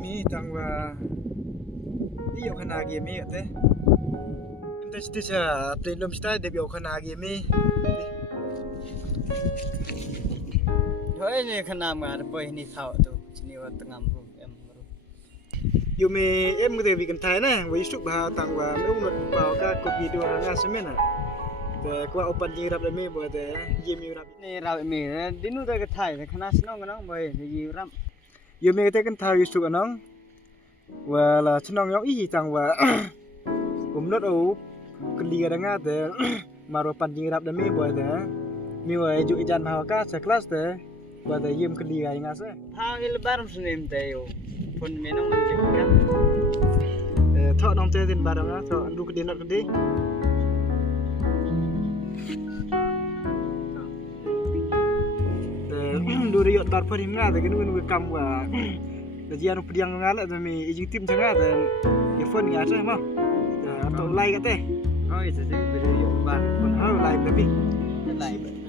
ni tangwa iyo kana game ate imta stisha playlom sta de bio kana game hoy ni kana ma boy ni thao tu chini wa tangam ru em ru yo me em de vi kan thai na wi su ba tangwa me unot pa ka ko video nga semena de kwa open ji rap de me bo de yemi rap ni rap me dinu de ka thai kana snong nong boy ni yi ram yo me te kan thai yu su anong wala snong yo i tangwa umnot o kli ga nga de maro pan ji rap de me bo de mi wa ju ijan ha ka sa class de bo de yem kli ga nga se ha il barum sunim te yo pun menong man je kan tho nong te tin barang tho andu ke dinot ke di du riot bar pari nga de genu nu kam wa de jian pediang nga la de mi ijing tim thanga de ye phone nga se ma to lai ka te oi se se video bar pun ha lai tapi lai